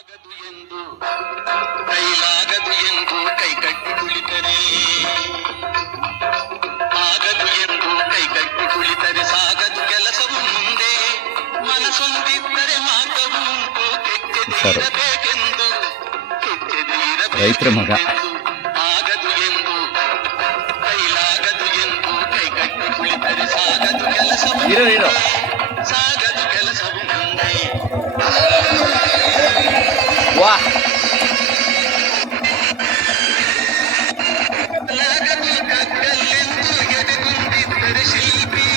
ಆಗದು ಎಂದು ಕೈಲಾಗದು ಎಂದು ಕೈಕಟ್ಟಿ ಕುಳಿತರೆ ಆಗದು ಎಂದು ಕೈಕಟ್ಟಿ ಕುಳಿತರೆ ಸಾಗದು ಕೆಲಸವು ಮುಂದೆ ಮನಸೊಂದಿದ್ದರೆ ಮಾರ್ಗವು ಉಂಟು ಕೆಚ್ಚೆದೀರಬೇಕೆಂದು ರೈತರ ಮಗ ಆಗದು ಎಂದು ಕೈಲಾಗದು ಎಂದು ಕೈಕಟ್ಟಿ ಕುಳಿತರೆ ಸಾಗದು ಕೆಲಸವು ಸಾಗದು ಕೆಲಸವು ಮುಂದೆ ವಾ ಕಗ್ಗಲ್ಲೆಂದು ಎದೆಗುಂದಿದ್ದರೆ ಶಿಲ್ಪಿ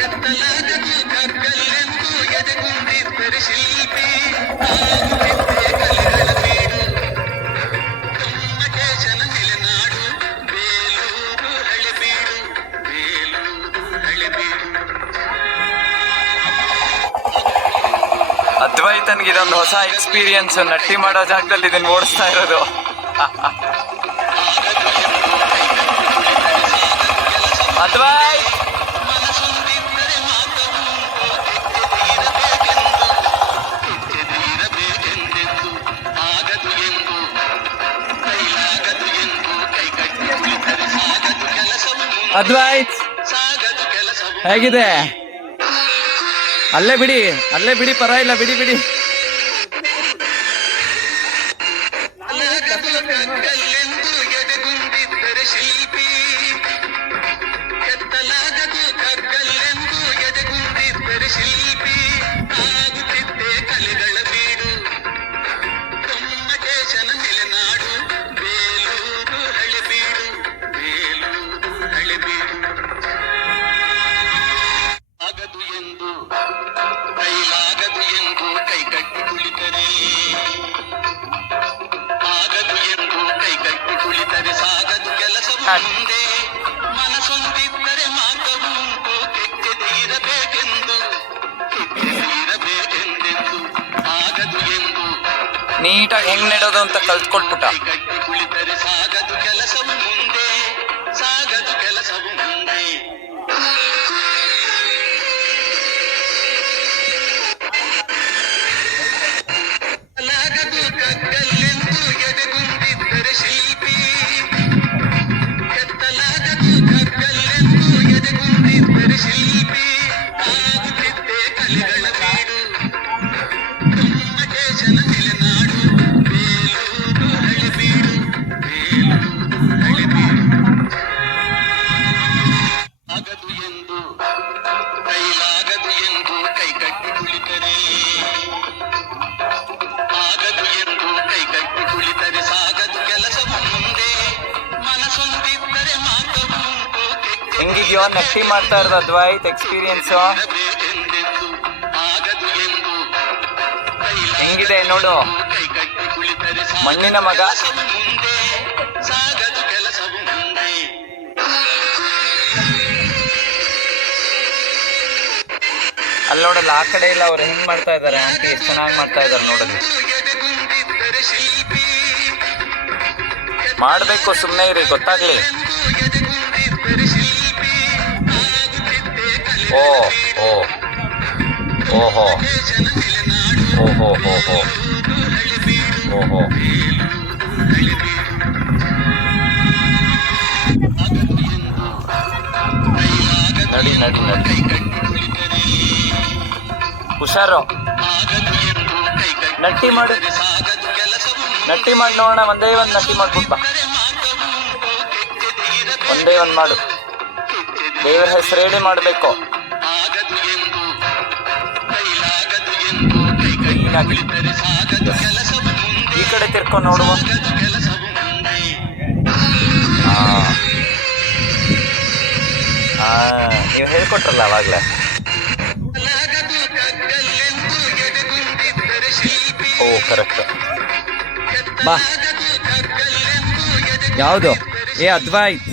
ಎತ್ತಲಾಗದು ಕಗ್ಗಲ್ಲೆಂದು ಎದೆಗುಂದಿದ್ದರೆ ಶಿಲ್ಪಿ ಆಗುತ್ತಿದ್ದೆ ಕಲೆಗಳ ಬೀಡು ಗೊಮ್ಮಟೇಶನ ನೆಲೆನಾಡು ಬೇಲೂರು ಹಳೆಬೀಡು ಬೇಲೂರು ಹಳೆಬೀಡು. ಅದ್ವೈತನ್ಗೆ ಇದೊಂದು ಹೊಸ ಎಕ್ಸ್ಪೀರಿಯನ್ಸ್. ನಟ್ಟಿ ಮಾಡೋ ಜಾಗದಲ್ಲಿ ಇದನ್ನ ಓಡಿಸ್ತಾ ಇರೋದು. ಅದ್ವೈತ್ ಮನಸೊಂದಿದ್ದರೆ ಮಾತವು ಕೆಚ್ಚೆದೀರಬೇಕೆಂದೆಂದು ಆಗದು ಎಂದು ಕೈಲಾಗದು ಎಂದು ಕೈಕಟ್ಟಿ ಕುಳಿತರೆ ಸಾಗದು ಕೆಲಸವು ಮುಂದೆ ಅದ್ವೈತ್ ಸಾಗದು ಕೆಲಸವು ಹೇಗಿದೆ? ಅಲ್ಲೇ ಬಿಡಿ ಪರವಾಗಿಲ್ಲ, ಬಿಡಿ. ಆಗದು ಕಗ್ಗಲ್ಲೆಂದು ಎದೆಗುಂದಿದ್ದರೆ ಶಿಲ್ಪಿ ಕೆತ್ತಲಾಗದು ಕಗ್ಗಲ್ಲೆಂದು ಎದೆಗುಂದಿದ್ದರೆ ಶಿಲ್ಪಿ ಆಗುತ್ತಿದ್ದೆ ಕಲೆಗಳ ಬೀಡು ಗೊಮ್ಮಟೇಶನ ನೆಲೆನಾಡು ಬೇಲೂರು ಹಳೆಬೀಡು ಬೇಲೂರು ಹಳೆಬೀಡು. ಆಗದು ಎಂದು ಕೈಲಾಗದು ಎಂದು ಕೈಕಟ್ಟಿ ಕುಳಿತರೆ ಆಗದು ಎಂದು ಕೈಕಟ್ಟಿ ಕುಳಿತರೆ ಸಾಗದು ಕೆಲಸವು ಮುಂದೆ ಮನಸೊಂದಿದ್ದರೆ ಮಾರ್ಗವು ಉಂಟು ಕೆಚ್ಚೆದೀರಬೇಕೆಂದು ಆಗದು ಎಂದು ನೀಟಾಗಿ ಹೆಂಗ್ ನೆಡೋದು ಅಂತ ಕಲ್ತ್ಕೊಟ್ಬಿಟ್ಟ. ಕೈಕಟ್ಟಿ ಕುಳಿತರೆ ಸಾಗದು ಕೆಲಸವು ಮುಂದೆ ಸಾಗದು ಕೆಲಸವು ಮುಂದೆ. ಆಗದು ಕಗ್ಗಲ್ಲೆಂದು ಎದೆಗುಂದಿದ್ದರೆ ಶಿಲ್ಪಿ ಕೆತ್ತಲಾಗದು ಕಗ್ಗಲ್ಲೆಂದು ಎದೆಗುಂದಿದ್ದರೆ ಶಿಲ್ಪಿ ಆಗುತ್ತಿದ್ದೆ ಕಲೆಗಳ ಬೀಡು ಗೊಮ್ಮಟೇಶನ ನೆಲೆನಾಡು ಬೇಲೂರು ಹಳೆಬೀಡು ಬೇಲೂರು ಹಳೆಬೀಡು. ಆಗದು ಎಂದು ಕೈಲಾಗದು ಎಂದು ಕೈಕಟ್ಟಿ ಕುಳಿತರೆ ಆಗದು ಎಂದು ಕೈಕಟ್ಟಿ ಕುಳಿತರೆ ಸಾಗದು ಕೆಲಸವು ಮುಂದೆ ಮನಸೊಂದಿದ್ದರೆ ಮಾರ್ಗವು ಉಂಟು ಹೆಂಗಿದ್ಯೋ ನಟ್ಟಿ ಮಾಡ್ತಾ ಇರೋದು ಅದ್ವೈತ್ ಎಕ್ಸ್ಪೀರಿಯನ್ಸ್ ಕೆಚ್ಚೆದೀರಬೇಕೆಂದೆಂದು ಆಗದು ಎಂದು ಹೆಂಗಿದೆ ನೋಡು. ಕೈಕಟ್ಟಿ ಕುಳಿತರೆ ಮಣ್ಣಿನ ಮಗ. ಕೆಲಸವು ಮುಂದೆ ಸಾಗದು ಕೆಲಸವು ಮುಂದೆ. ಅಲ್ಲಿ ನೋಡಲ್ಲ, ಆ ಕಡೆ ಇಲ್ಲ, ಅವ್ರು ಹೆಂಗ್ ಮಾಡ್ತಾ ಇದಾರೆ. ಆಂಟಿ ಎಷ್ಟು ಚೆನ್ನಾಗಿ ಮಾಡ್ತಾ ಇದಾರೆ ನೋಡೋದು. ಎದೆಗುಂದಿದ್ದರೆ ಶಿಲ್ಪಿ ಮಾಡ್ಬೇಕು, ಸುಮ್ಮನೆ ಇರಿ, ಗೊತ್ತಾಗ್ಲಿ. ಎದೆಗುಂದಿದ್ದರೆ ಶಿಲ್ಪಿ ಆಗುತ್ತಿದ್ದೆ ಓ ಕಲೆಗಳ ಓ ಓಹೋ ದೇಶನ ನೆಲೆನಾಡು ಓಹೋ ಓಹೋ ಹಳೆಬೀಡು ಓಹೋ. ಹಳೆಬೀಡು. ಆಗದು ಎಂದು ಕೈಲಾಗದು ನಡಿ ಕೈಕಟ್ಟಿ ಕುಳಿತರೆ ಹುಷಾರು. ಆಗದು ಎಂದು ಕೈಕಟ್ಟಿ ನಟ್ಟಿ ಮಾಡು, ಕುಳಿತರೆ ಸಾಗದು ಕೆಲಸವು ನಟ್ಟಿ ಮಾಡಿ ನೋಡೋಣ. ಒಂದೇ ಒಂದು ನಟ್ಟಿ ಮಾಡ್ಬಿಟ್ಟ, ಮುಂದೆ ಮಾರ್ಗವು ಉಂಟು ಕೆಚ್ಚೆದೀರಬೇಕೆಂದು ಒಂದೇ ಒಂದು ಮಾಡು. ದೇವರ ಹೆಸರು ಹೇಳಿ ಮಾಡಬೇಕು. ಆಗದು ಎಂದು ಕೈಲಾಗದು ಎಂದು ಕೈಕಟ್ಟಿ ಕುಳಿತರೆ ಸಾಗದು ಕೆಲಸವು ಮುಂದೆ ಈ ಕಡೆ ತಿರ್ಕೊಂಡು ನೋಡುವ. ಸಾಗದು ಕೆಲಸವು ಮುಂದೆ. ನೀವು ಹೇಳ್ಕೊಟ್ರಲ್ಲ ಅವಾಗ್ಲೇ. ಆಗದು ಕಗ್ಗಲ್ಲೆಂದು ಎದೆಗುಂದಿದ್ದರೆ ಶಿಲ್ಪಿ ಓ ಕರೆಕ್ಟ್. ಬಾ. ಕೆತ್ತಲಾಗದು ಕಗ್ಗಲ್ಲೆಂದು ಯಾವುದು? ಎದೆಗುಂದಿದ್ದರೆ ಅದ್ವೈತ್